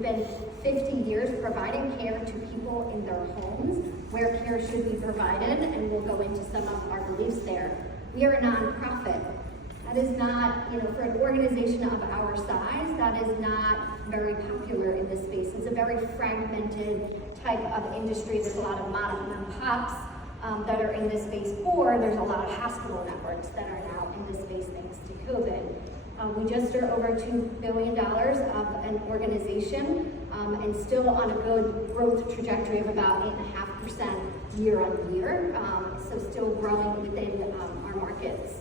we've been 50 years providing care to people in their homes where care should be provided, and we'll go into some of our beliefs there. We are a nonprofit. That is not, for an organization of our size, that is not very popular in this space. It's a very fragmented type of industry. There's a lot of mom and pops that are in this space, or there's a lot of hospital networks that are now in this space thanks to COVID. We just are over $2 billion of an organization and still on a good growth trajectory of about 8.5% year on year, so still growing within our markets.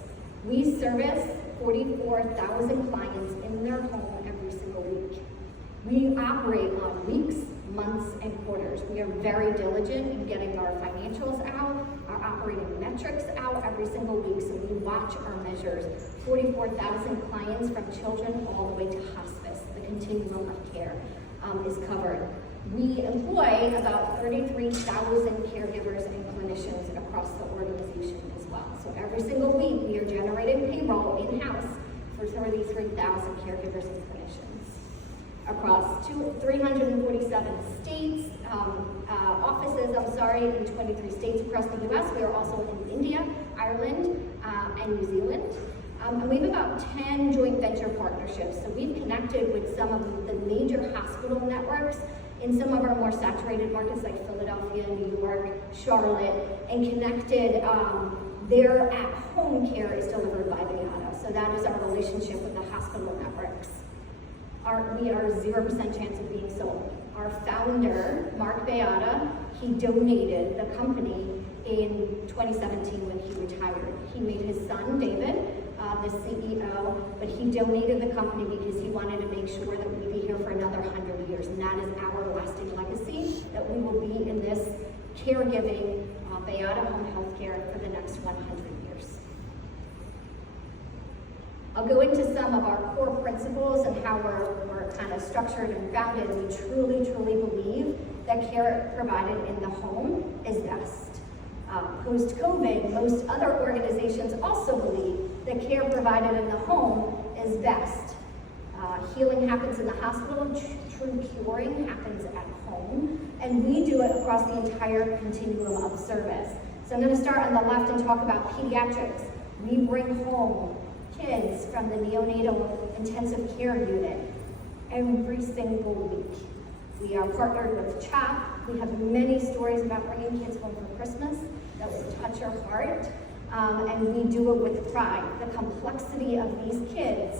We service 44,000 clients in their home every single week. We operate on weeks, months, and quarters. We are very diligent in getting our financials out, our operating metrics out every single week, so we watch our measures. 44,000 clients from children all the way to hospice. The continuum of care is covered. We employ about 33,000 caregivers and clinicians across the organization as well. So every single week we are generating payroll in-house for 33,000 caregivers and clinicians. Across 347 states, offices, in 23 states across the US. We are also in India, Ireland, and New Zealand. And we have about 10 joint venture partnerships. So we've connected with some of the major hospital networks in some of our more saturated markets like Philadelphia, New York, Charlotte, and connected their at-home care is delivered by Bayada. So that is our relationship with the hospital networks. We are 0% chance of being sold. Our founder, Mark Bayada, he donated the company in 2017 when he retired. He made his son, David, the CEO, but he donated the company because he wanted to make sure that we'd be here for another 100 years, and that is our lasting legacy, that we will be in this caregiving, Bayada home health care for the next 100 years. I'll go into some of our core principles and how we're kind of structured and founded. We truly, truly believe that care provided in the home is best. Post-COVID, most other organizations also believe that care provided in the home is best. Healing happens in the hospital, true curing happens at home, and we do it across the entire continuum of service. So I'm going to start on the left and talk about pediatrics. We bring home kids from the neonatal intensive care unit every single week. We are partnered with CHOP. We have many stories about bringing kids home for Christmas that will touch your heart, and we do it with pride. The complexity of these kids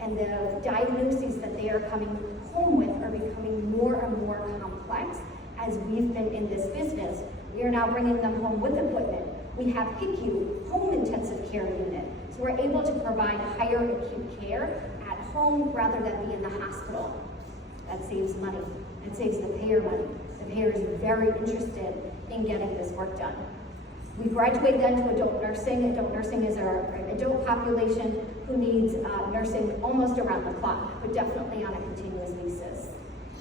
and the diagnoses that they are coming home with are becoming more and more complex as we've been in this business. We are now bringing them home with equipment. We have HICU, home intensive care unit, so we're able to provide higher acute care at home rather than be in the hospital. That saves money. It saves the payer money. The payer is very interested in getting this work done. We graduate then to adult nursing. Adult nursing is our adult population who needs nursing almost around the clock, but definitely on a continuous basis.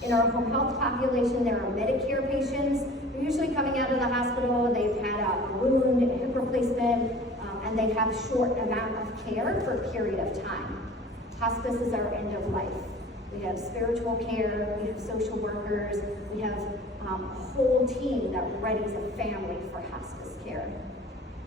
In our home health population, there are Medicare patients. They're usually coming out of the hospital. They've had a wound, a hip replacement, and they have short amount of care for a period of time. Hospice is our end of life. We have spiritual care, we have social workers, we have a whole team that readies a family for hospice care.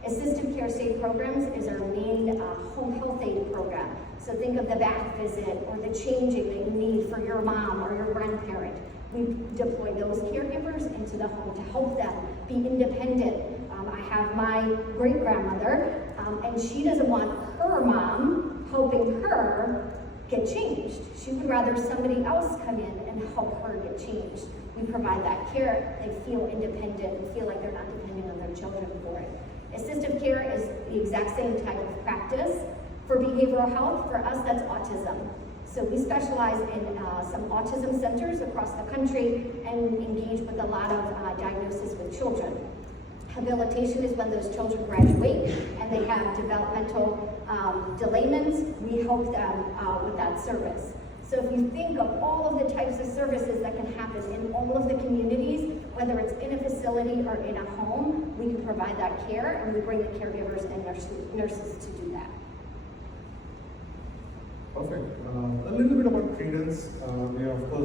Assistive care state programs is our main home health aid program. So think of the back visit or the changing that you need for your mom or your grandparent. We deploy those caregivers into the home to help them be independent. I have my great-grandmother, and she doesn't want her mom helping her get changed. She would rather somebody else come in and help her get changed. We provide that care. They feel independent and feel like they're not depending on their children for it. Assistive care is the exact same type of practice. For behavioral health, for us, that's autism. So we specialize in some autism centers across the country and engage with a lot of diagnoses with children. Habilitation is when those children graduate and they have developmental delayments. We help them with that service. So if you think of all of the types of services that can happen in all of the communities, whether it's in a facility or in a home, we can provide that care, and we bring the caregivers and nurses to do that. Perfect. A little bit about Credence. We are, of course,